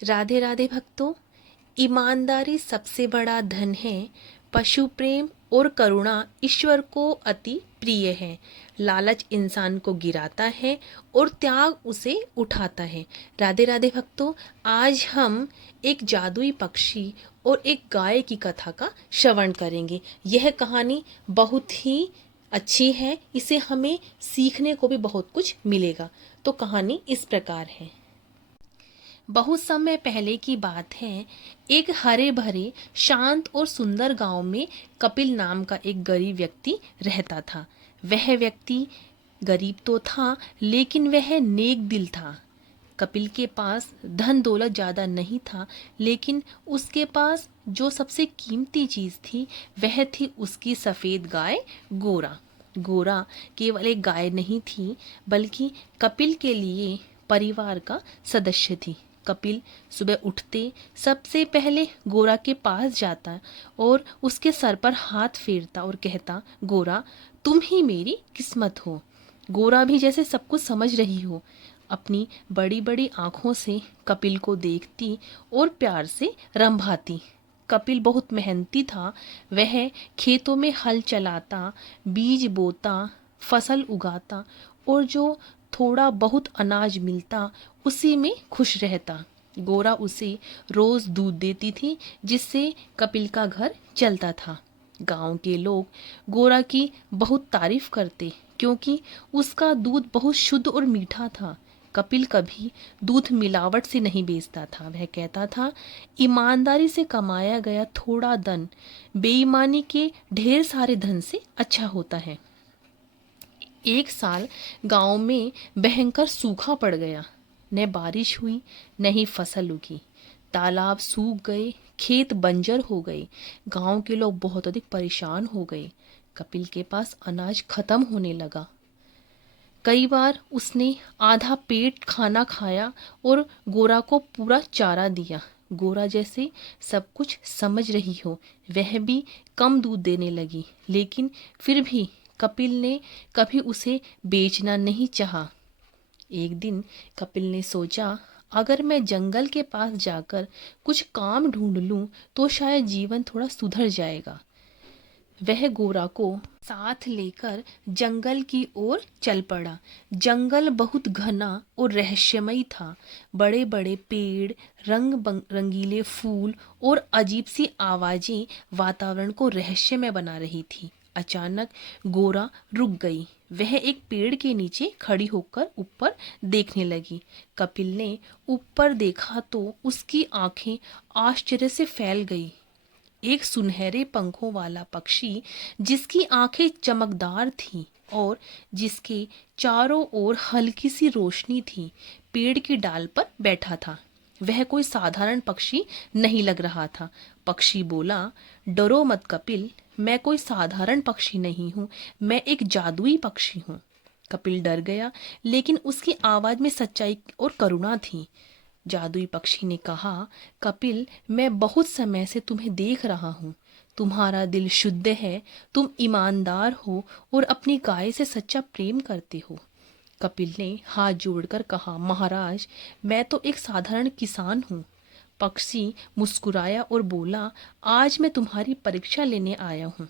राधे राधे भक्तों। ईमानदारी सबसे बड़ा धन है। पशु प्रेम और करुणा ईश्वर को अति प्रिय है। लालच इंसान को गिराता है और त्याग उसे उठाता है। राधे राधे भक्तों, आज हम एक जादुई पक्षी और एक गाय की कथा का श्रवण करेंगे। यह कहानी बहुत ही अच्छी है, इसे हमें सीखने को भी बहुत कुछ मिलेगा। तो कहानी इस प्रकार है। बहुत समय पहले की बात है। एक हरे भरे शांत और सुंदर गांव में कपिल नाम का एक गरीब व्यक्ति रहता था। वह व्यक्ति गरीब तो था, लेकिन वह नेक दिल था। कपिल के पास धन दौलत ज़्यादा नहीं था, लेकिन उसके पास जो सबसे कीमती चीज़ थी वह थी उसकी सफ़ेद गाय गोरा। गोरा केवल एक गाय नहीं थी, बल्कि कपिल के लिए परिवार का सदस्य थी। कपिल सुबह उठते सबसे पहले गोरा के पास जाता और उसके सर पर हाथ फेरता और कहता, गोरा, तुम ही मेरी किस्मत हो। गोरा भी जैसे सब कुछ समझ रही हो, अपनी बड़ी बड़ी आँखों से कपिल को देखती और प्यार से रंभाती। कपिल बहुत मेहनती था। वह खेतों में हल चलाता, बीज बोता, फसल उगाता और जो थोड़ा बहुत अनाज मिलता उसी में खुश रहता। गोरा उसे रोज दूध देती थी, जिससे कपिल का घर चलता था। गांव के लोग गोरा की बहुत तारीफ करते, क्योंकि उसका दूध बहुत शुद्ध और मीठा था। कपिल कभी दूध मिलावट से नहीं बेचता था। वह कहता था, ईमानदारी से कमाया गया थोड़ा धन बेईमानी के ढेर सारे धन से अच्छा होता है। एक साल गांव में भयंकर सूखा पड़ गया। न बारिश हुई, न ही फसल उगी। तालाब सूख गए, खेत बंजर हो गए। गांव के लोग बहुत अधिक परेशान हो गए। कपिल के पास अनाज खत्म होने लगा। कई बार उसने आधा पेट खाना खाया और गोरा को पूरा चारा दिया। गोरा जैसे सब कुछ समझ रही हो, वह भी कम दूध देने लगी, लेकिन फिर भी कपिल ने कभी उसे बेचना नहीं चाहा। एक दिन कपिल ने सोचा, अगर मैं जंगल के पास जाकर कुछ काम ढूंढ लूं तो शायद जीवन थोड़ा सुधर जाएगा। वह गोरा को साथ लेकर जंगल की ओर चल पड़ा। जंगल बहुत घना और रहस्यमयी था। बड़े बड़े पेड़, रंगीले फूल और अजीब सी आवाजें वातावरण को रहस्यमय बना रही थी। अचानक गोरा रुक गई। वह एक पेड़ के नीचे खड़ी होकर ऊपर देखने लगी। कपिल ने ऊपर देखा तो उसकी आंखें आश्चर्य से फैल गई। एक सुनहरे पंखों वाला पक्षी, जिसकी आंखें चमकदार थीं और जिसके चारों ओर हल्की सी रोशनी थी, पेड़ की डाल पर बैठा था। वह कोई साधारण पक्षी नहीं लग रहा था। पक्षी बोला, डरो मत कपिल, मैं कोई साधारण पक्षी नहीं हूँ, मैं एक जादुई पक्षी हूँ। कपिल डर गया, लेकिन उसकी आवाज में सच्चाई और करुणा थी। जादुई पक्षी ने कहा, कपिल, मैं बहुत समय से तुम्हें देख रहा हूँ। तुम्हारा दिल शुद्ध है, तुम ईमानदार हो और अपनी गाय से सच्चा प्रेम करते हो। कपिल ने हाथ जोड़कर कहा, महाराज, मैं तो एक साधारण किसान हूँ। पक्षी मुस्कुराया और बोला, आज मैं तुम्हारी परीक्षा लेने आया हूँ।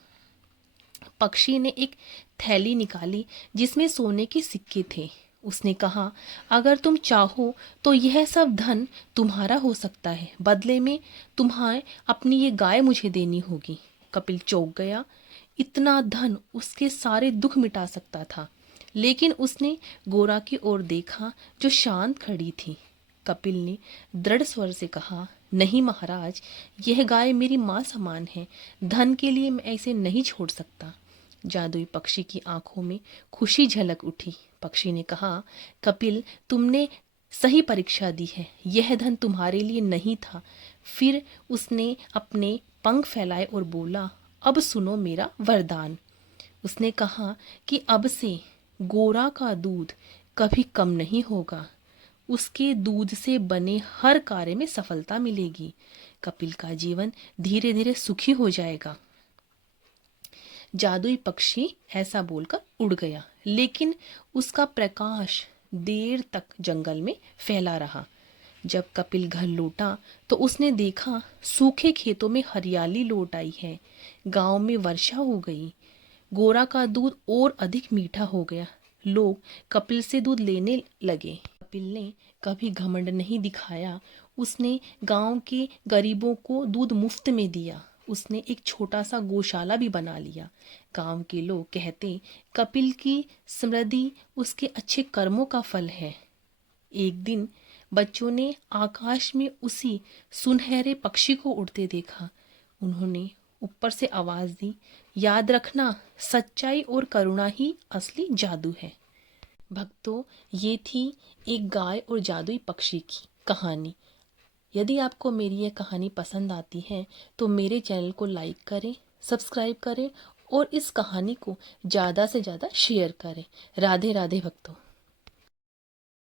पक्षी ने एक थैली निकाली जिसमें सोने के सिक्के थे। उसने कहा, अगर तुम चाहो तो यह सब धन तुम्हारा हो सकता है। बदले में तुम्हें अपनी ये गाय मुझे देनी होगी। कपिल चौंक गया। इतना धन उसके सारे दुख मिटा सकता था, लेकिन उसने गोरा की ओर देखा जो शांत खड़ी थी। कपिल ने दृढ़ स्वर से कहा, नहीं महाराज, यह गाय मेरी माँ समान है। धन के लिए मैं इसे नहीं छोड़ सकता। जादुई पक्षी की आंखों में खुशी झलक उठी। पक्षी ने कहा, कपिल, तुमने सही परीक्षा दी है। यह धन तुम्हारे लिए नहीं था। फिर उसने अपने पंख फैलाए और बोला, अब सुनो मेरा वरदान। उसने कहा कि अब से गोरा का दूध कभी कम नहीं होगा। उसके दूध से बने हर कार्य में सफलता मिलेगी। कपिल का जीवन धीरे धीरे सुखी हो जाएगा। जादुई पक्षी ऐसा बोलकर उड़ गया, लेकिन उसका प्रकाश देर तक जंगल में फैला रहा। जब कपिल घर लौटा तो उसने देखा सूखे खेतों में हरियाली लौट आई है। गांव में वर्षा हो गई। गोरा का दूध और अधिक मीठा हो गया। लोग कपिल से दूध लेने लगे। कपिल ने कभी घमंड नहीं दिखाया। उसने गांव के गरीबों को दूध मुफ्त में दिया। उसने एक छोटा सा गौशाला भी बना लिया। गांव के लोग कहते कपिल की समृद्धि उसके अच्छे कर्मों का फल है। एक दिन बच्चों ने आकाश में उसी सुनहरे पक्षी को उड़ते देखा। उन्होंने ऊपर से आवाज दी, याद रखना, सच्चाई और करुणा ही असली जादू है। भक्तों, ये थी एक गाय और जादुई पक्षी की कहानी। यदि आपको मेरी यह कहानी पसंद आती है तो मेरे चैनल को लाइक करें, सब्सक्राइब करें और इस कहानी को ज़्यादा से ज़्यादा शेयर करें। राधे राधे भक्तों।